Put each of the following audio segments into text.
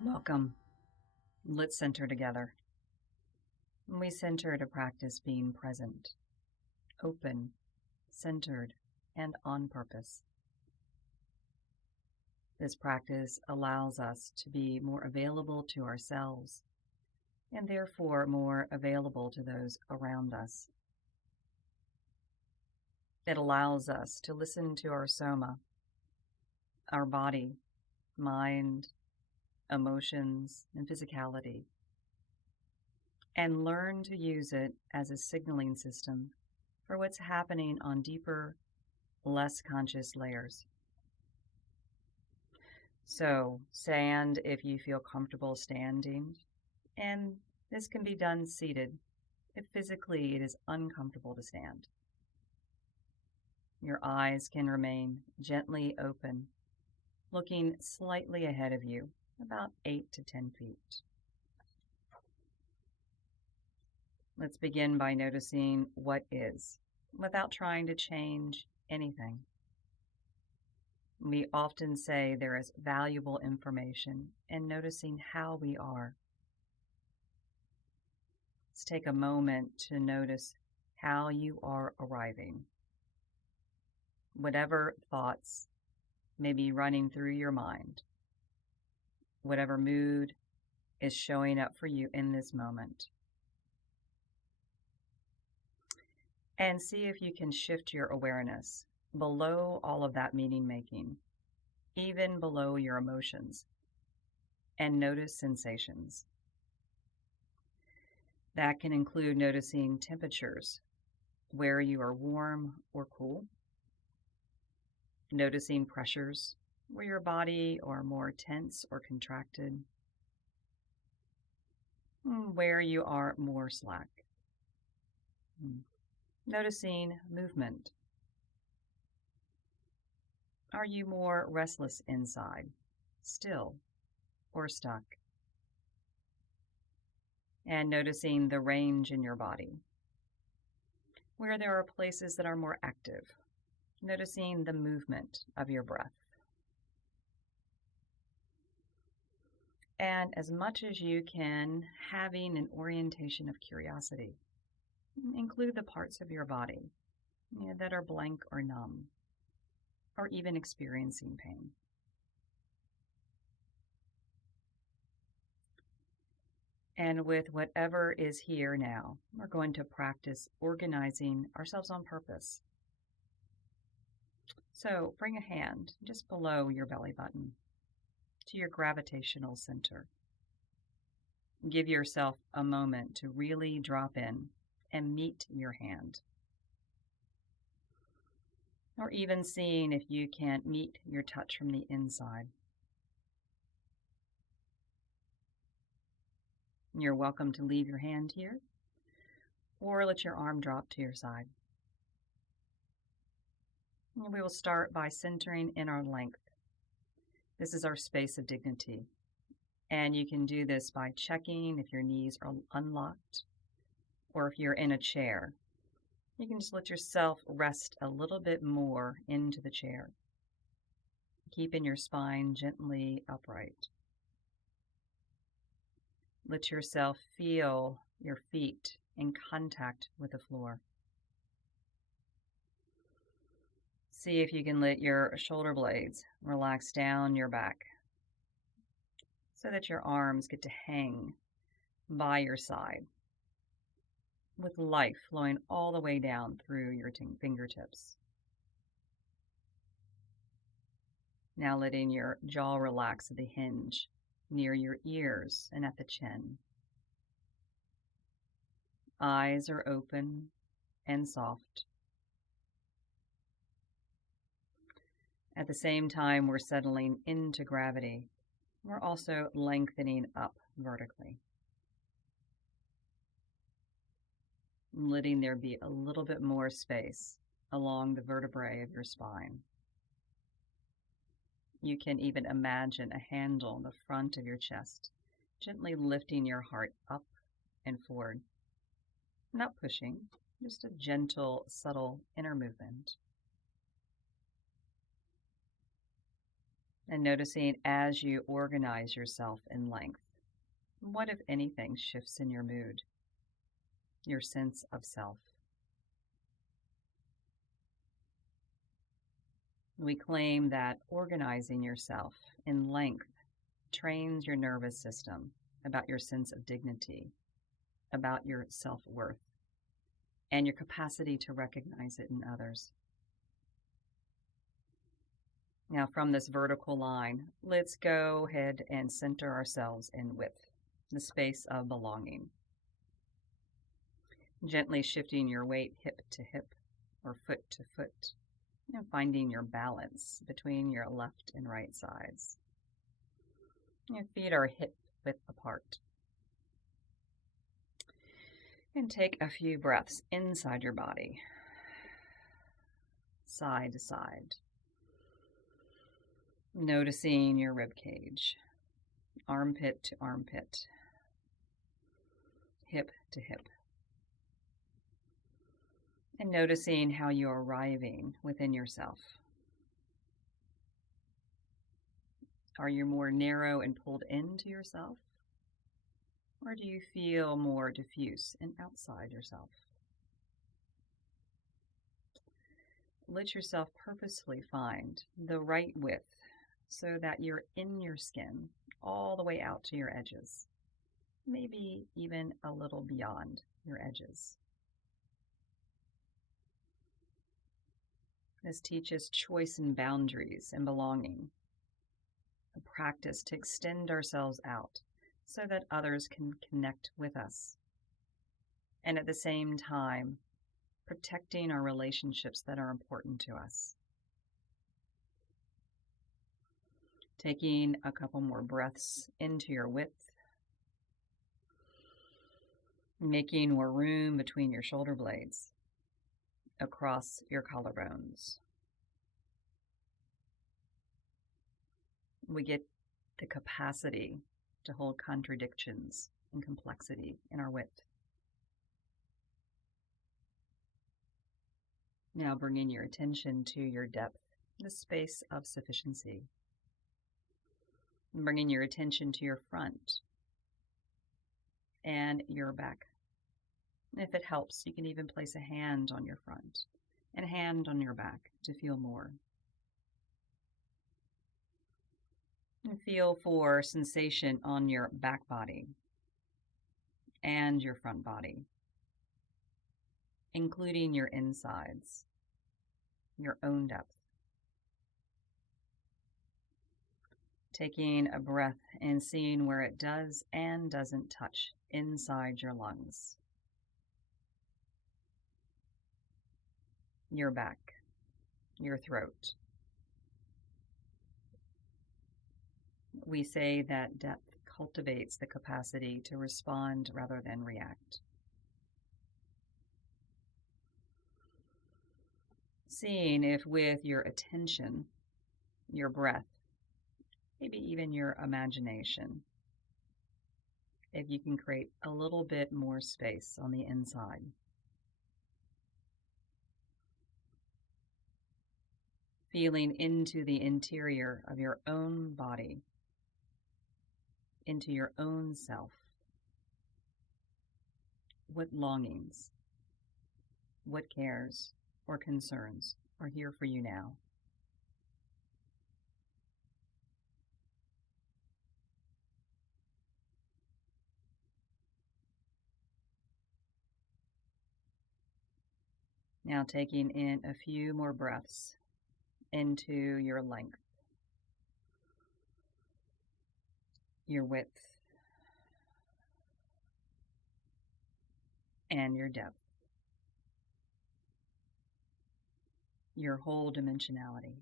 Welcome. Let's center together. We center to practice being present, open, centered, and on purpose. This practice allows us to be more available to ourselves and therefore more available to those around us. It allows us to listen to our soma, our body, mind, emotions, and physicality, and learn to use it as a signaling system for what's happening on deeper, less conscious layers. So, stand if you feel comfortable standing, and this can be done seated if physically it is uncomfortable to stand. Your eyes can remain gently open, looking slightly ahead of you, about 8 to 10 feet. Let's begin by noticing what is, without trying to change anything. We often say there is valuable information in noticing how we are. Let's take a moment to notice how you are arriving. Whatever thoughts may be running through your mind, whatever mood is showing up for you in this moment. And see if you can shift your awareness below all of that meaning making, even below your emotions, and notice sensations. That can include noticing temperatures, where you are warm or cool, noticing pressures, where your body are more tense or contracted, where you are more slack. Noticing movement. Are you more restless inside, still, or stuck? And noticing the range in your body, where there are places that are more active. Noticing the movement of your breath. And as much as you can, having an orientation of curiosity. Include the parts of your body that are blank or numb, or even experiencing pain. And with whatever is here now, we're going to practice organizing ourselves on purpose. So bring a hand just below your belly button to your gravitational center. Give yourself a moment to really drop in and meet your hand. Or even seeing if you can't meet your touch from the inside. You're welcome to leave your hand here or let your arm drop to your side. And we will start by centering in our length. This is our space of dignity. And you can do this by checking if your knees are unlocked or if you're in a chair. You can just let yourself rest a little bit more into the chair, keeping your spine gently upright. Let yourself feel your feet in contact with the floor. See if you can let your shoulder blades relax down your back so that your arms get to hang by your side with life flowing all the way down through your fingertips. Now letting your jaw relax at the hinge near your ears and at the chin. Eyes are open and soft. At the same time we're settling into gravity, we're also lengthening up vertically. Letting there be a little bit more space along the vertebrae of your spine. You can even imagine a handle in the front of your chest, gently lifting your heart up and forward. Not pushing, just a gentle, subtle inner movement. And noticing as you organize yourself in length, what, if anything, shifts in your mood, your sense of self. We claim that organizing yourself in length trains your nervous system about your sense of dignity, about your self-worth, and your capacity to recognize it in others. Now, from this vertical line, let's go ahead and center ourselves in width, the space of belonging. Gently shifting your weight hip to hip or foot to foot, and finding your balance between your left and right sides. Your feet are hip width apart. And take a few breaths inside your body, side to side. Noticing your rib cage, armpit to armpit, hip to hip. And noticing how you're arriving within yourself. Are you more narrow and pulled into yourself? Or do you feel more diffuse and outside yourself? Let yourself purposefully find the right width so that you're in your skin all the way out to your edges, maybe even a little beyond your edges. This teaches choice and boundaries and belonging, a practice to extend ourselves out so that others can connect with us, and at the same time, protecting our relationships that are important to us. Taking a couple more breaths into your width, making more room between your shoulder blades, across your collarbones. We get the capacity to hold contradictions and complexity in our width. Now bringing your attention to your depth, the space of sufficiency. Bringing your attention to your front and your back. If it helps, you can even place a hand on your front and a hand on your back to feel more. And feel for sensation on your back body and your front body, including your insides, your own depth. Taking a breath and seeing where it does and doesn't touch inside your lungs, your back, your throat. We say that depth cultivates the capacity to respond rather than react. Seeing if with your attention, your breath, maybe even your imagination, if you can create a little bit more space on the inside. Feeling into the interior of your own body, into your own self. What longings, what cares or concerns are here for you now? Now taking in a few more breaths into your length, your width, and your depth, your whole dimensionality.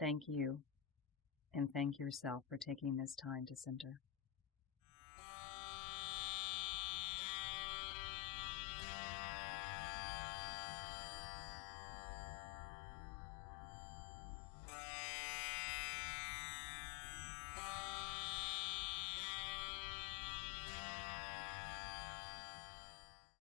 Thank you, and thank yourself for taking this time to center.